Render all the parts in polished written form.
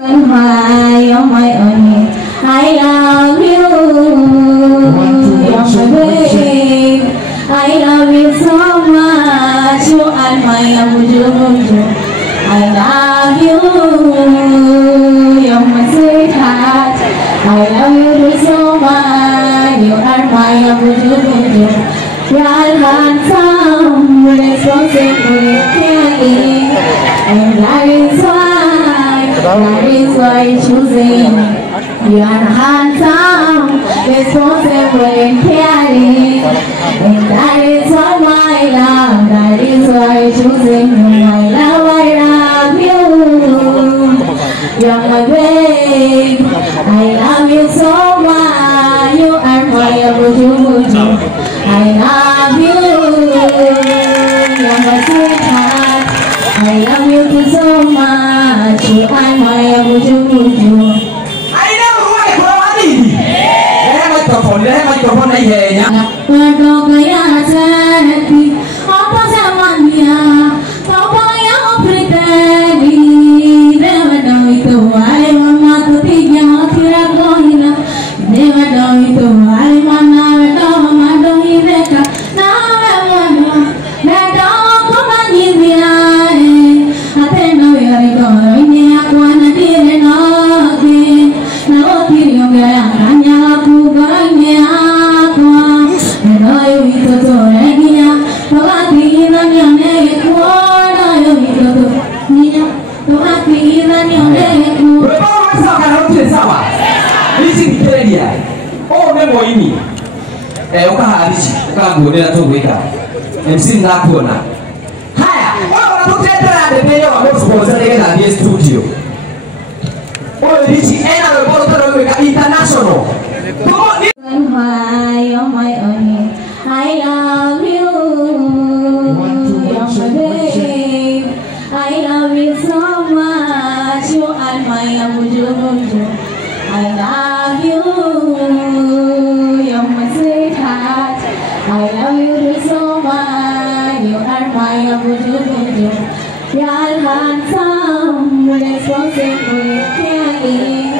Why on my own? I love you, you're my babe. I love you so much. You are my abuju. I love you, you're my sweetheart. I love you so much. You are my abuju. You are handsome, responsible, caring, and that is why I'm choosing. You are handsome, responsible, and caring, and that is why my love. That is why I'm choosing you, my love. I love you. You're my babe. I love you so much. You are my abuju. I love you, you're my sweetheart. I love you so much. You are my abuju. I never want to go on. Microphone, MC Nakona. Haya, wao wanatuteta na ndio wao sponsor na the studio. Wao hichi ena reporter international. Why on my own? I love you. You're my babe. I love you so much. You are my abuju. I love you. You're my sweetheart. I love you so much. You are my abuju. You are handsome, responsible, caring,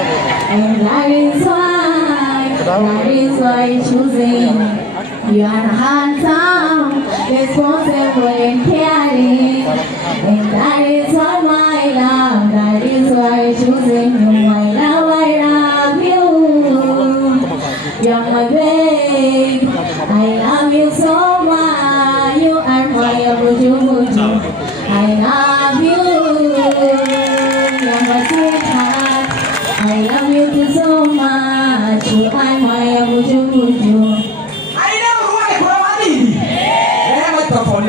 and that is why I'm choosing. You are handsome, responsible, and caring, and that is why my love. That is why I'm choosing you, my love. I love you. You're my babe. I love you so much. You are my abuju. I love you. You're my sweetheart. I love you so much. You are my abuju. I never want to go on. Microphone,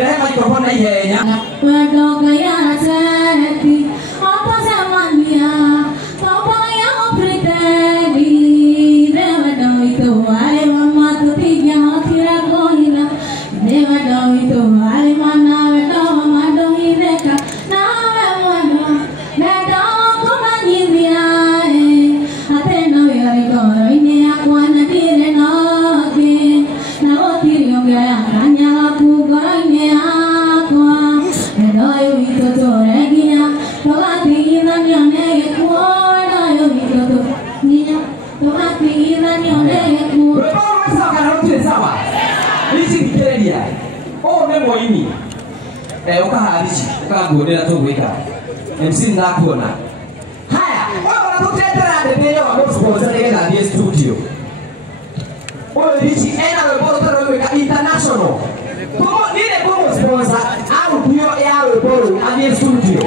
MC Nakona. Haya, wao wanatuteta na ndio wao sponsor na the studio. Wao hichi ena reporter international. Como nile como sponsor au ndio ya reporter na the studio.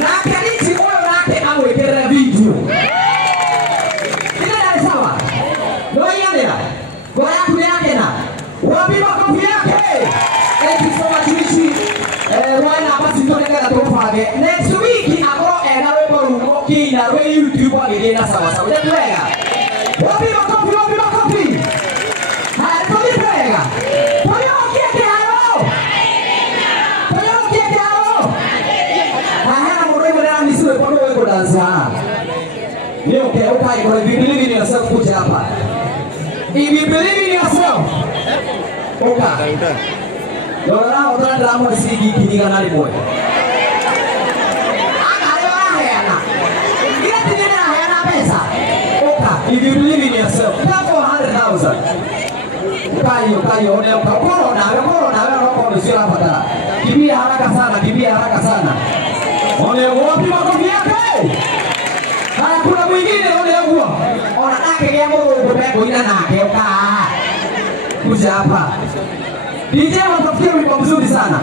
Na kanichi wao nake amwekera video. Ile ni sawa. Ndio yale. Kwa yako yake na. Wapi makofi yake? Thank you so much Rishi. Next week, I'm going to YouTube again. If you believe in yourself, okay. Orang drama segi kini kan ada boy. kayo one ukakoro na wewe uko sio hapa. Kimbia haraka sana. One wapi makofi yake? Kuna mwingine one huo. Ona nake ya Mungu mbeko ina nake uka. Kuja hapa. DJ watafutie wimbo mzuri sana.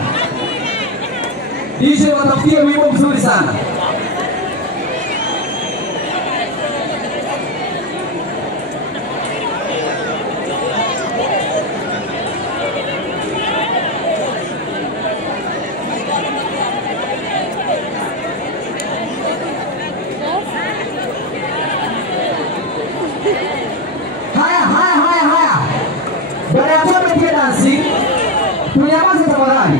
Haya. Baada ya kupiga dansi, tunyamaze tafadhali.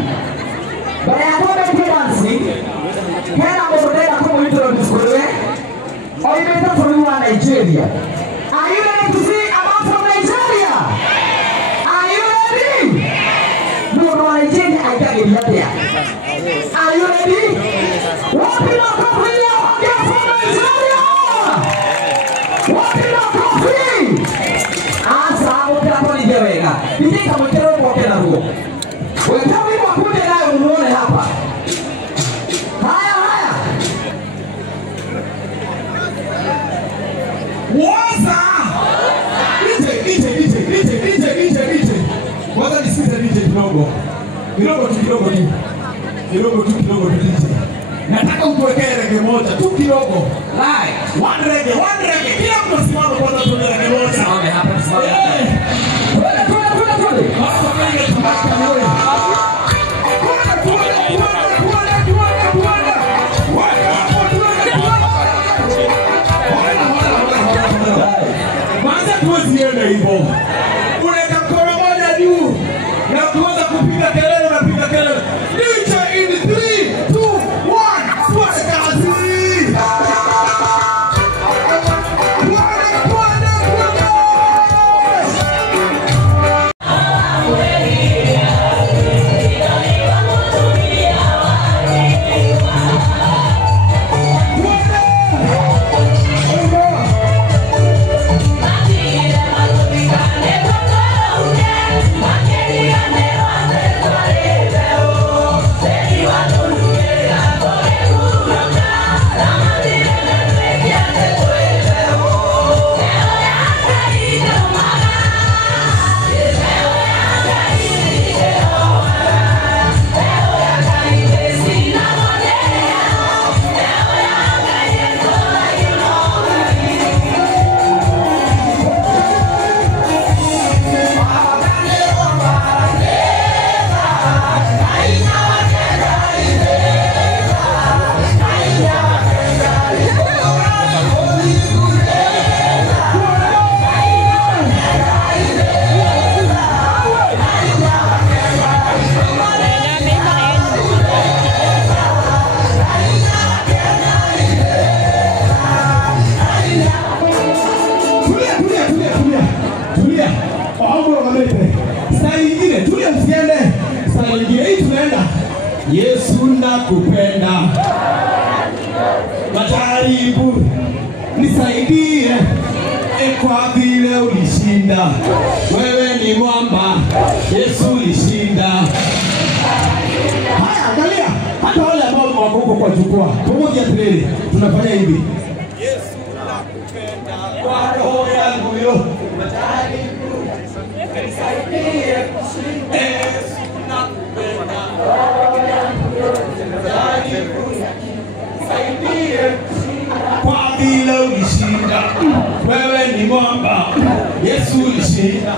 Baada ya kupiga dansi, hela mbona kama mtu anadiscover? Oimeta from Nigeria. Are you ready to see about from Nigeria? Are you ready? No, Nigeria I can't get there. Are you ready? What people come here? They're from Nigeria. What people come here? Asa utaponi jeweka. Nije kama kero kwa tena huo. Wewe wimbo kunde nayo muone hapa. Haya. Waza. DJ. Waza nisikize DJ kidogo. Kidogo tu DJ. Nataka utuwekee reggae moja tu kidogo. Right. One reggae. Kila mtu simama kwanza tu reggae moja. Simama hapa. Twende. Hapa reggae tabaka wewe. Kwanza tuziende hivyo. Unaweka mkono moja juu na kuanza kupiga kelele. DJ in 3, 2, 1. Twende kazi. Yesu nakupenda. Majaribu nisaidie, kwa vile ulishinda. Wewe ni mwamba, Yesu ulishinda. Haya, angalia, hata wale ambao wako huko kwa jukwaa, pamoja tulele, tunafanya hivi. Yesu nakupenda kwa roho yangu yote. Majaribu nisaidie kushinda. Yesu nakupenda kwa roho yangu yote. Majaribu nisaidie kushinda. Kwa vile ulishinda. Wewe ni mwamba, Yesu ulishinda.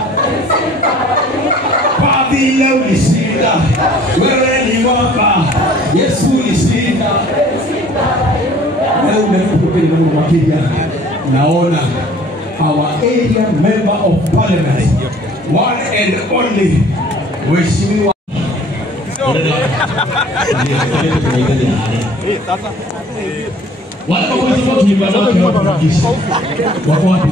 Kwa vile ulishinda. Wewe ni mwamba, Yesu ulishinda. Leo umekuja na Mungu. Naona our area member of parliament, one and only, Mheshimiwa. Wale ambao wanasema tuibada wako wapi?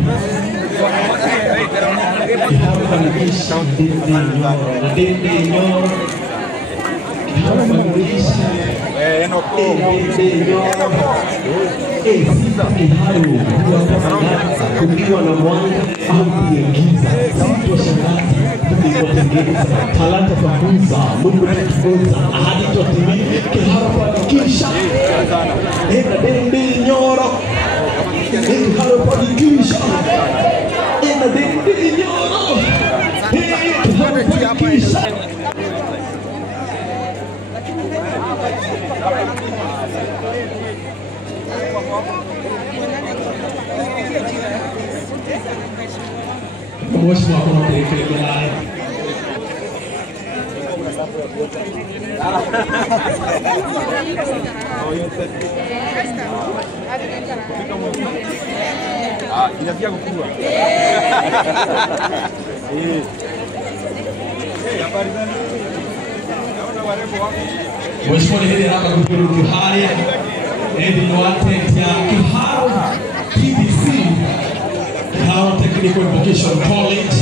kukiwa na mwanga au kuingiza sitoshangazi tulipotengeza talanta tukuza Mungu tukuza ahadi tutimike hapa kisha enda dende nyoro enda hapa kisha enda dende nyoro enda hapa kisha Vamos lá com o tempo lá. Ah, inafikia kukua. Habari zenu? Naona warembo wako. Mheshimiwa hili hapa kutoka Kihaya. Ndio watetea Kihaya TBC. Kihaya Technical Vocational College.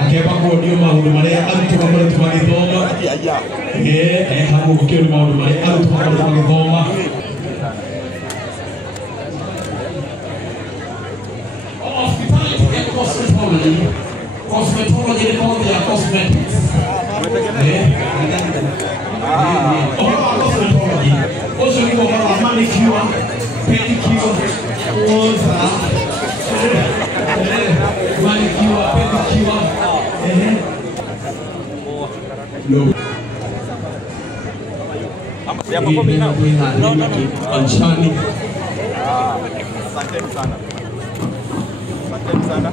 Akeba kwa ndio maundu maria arutuka muri tumagithoma. Hamu gukira maundu maria arutuka muri tumagithoma. Hospitality and cosmetology. Cosmetology is all their cosmetics. Cosmetology. Also we go for manicure, pedicure, manicure, pedicure. No. Anshani. Asante sana. Asante sana.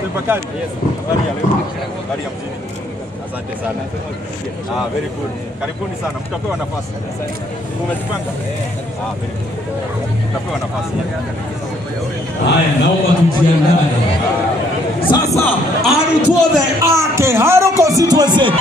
Sebakani, yes. Habari ya leo. Habari ya mjini. Asante sana. Very good. Karibuni sana. Mtapewa nafasi. Umejipanga? Very good. Mtapewa nafasi. Haya, naomba tujiandae. Sasa arutuothe ake haro constituency.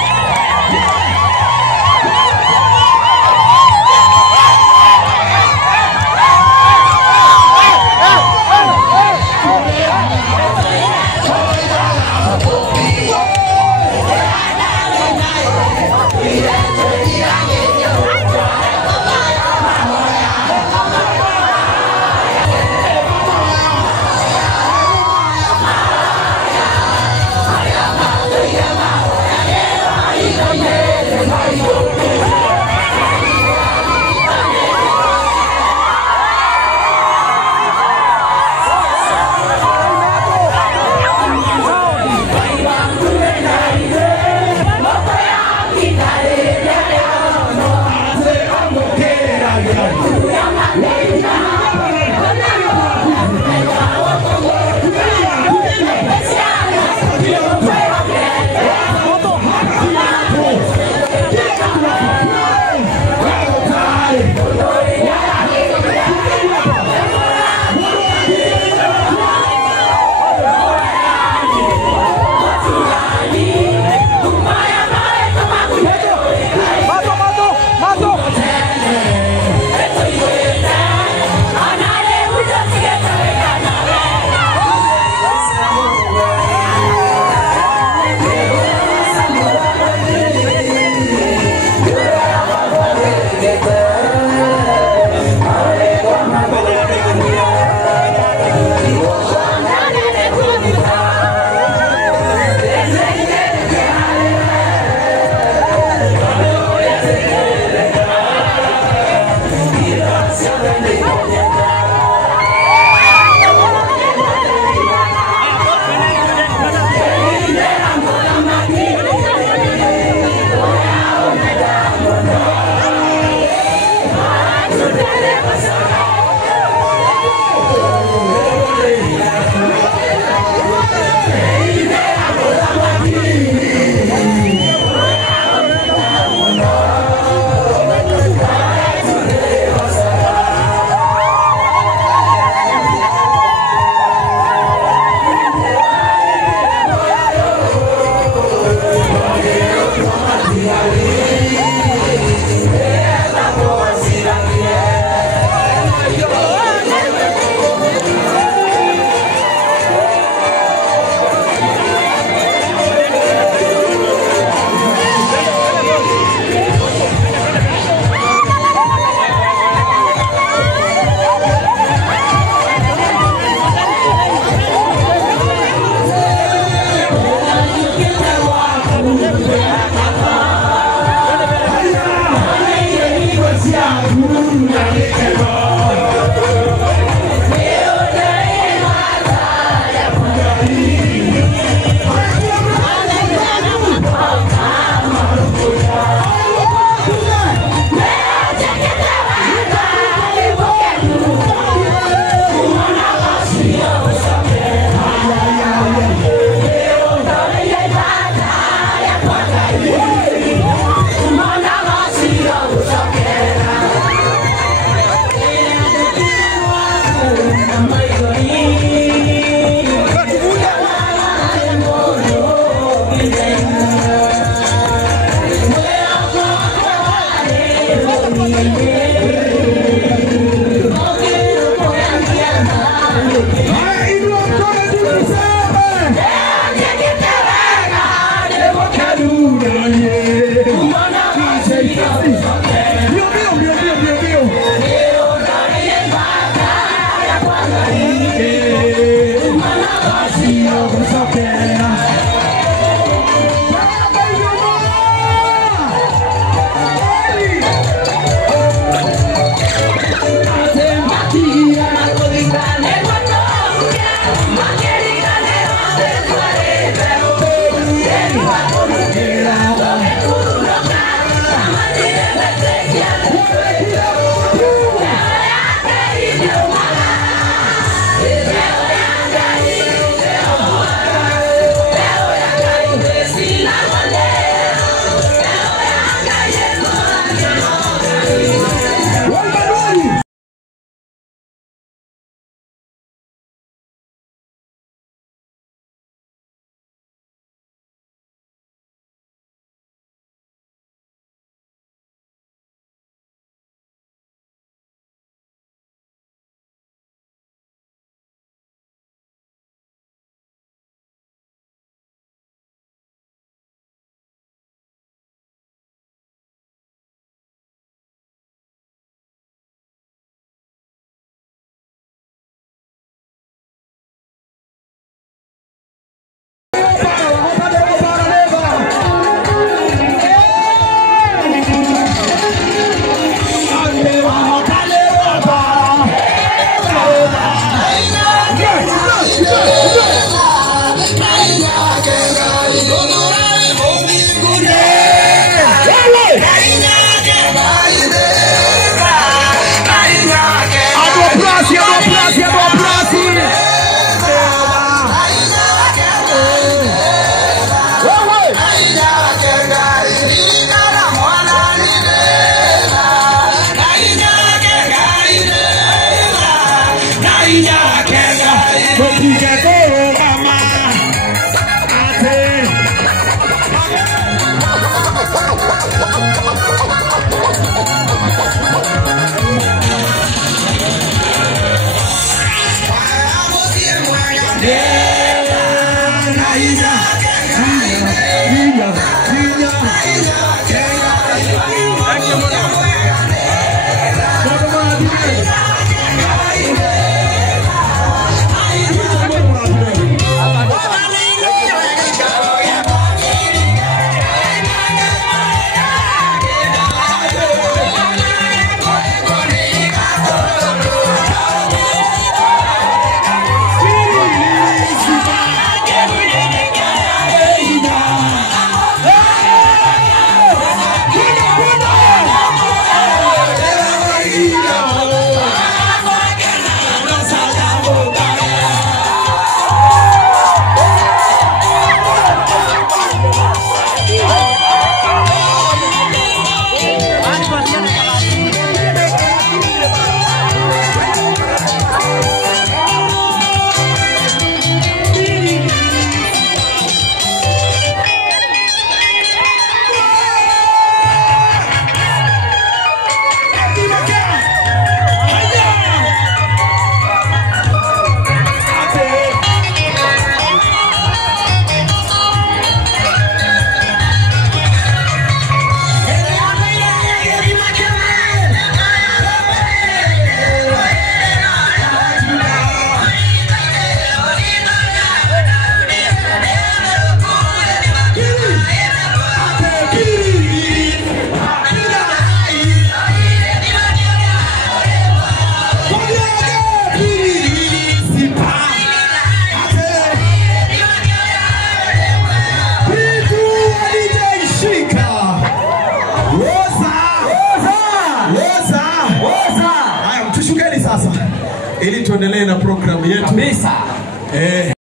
tuendelee na programu yetu kabisa.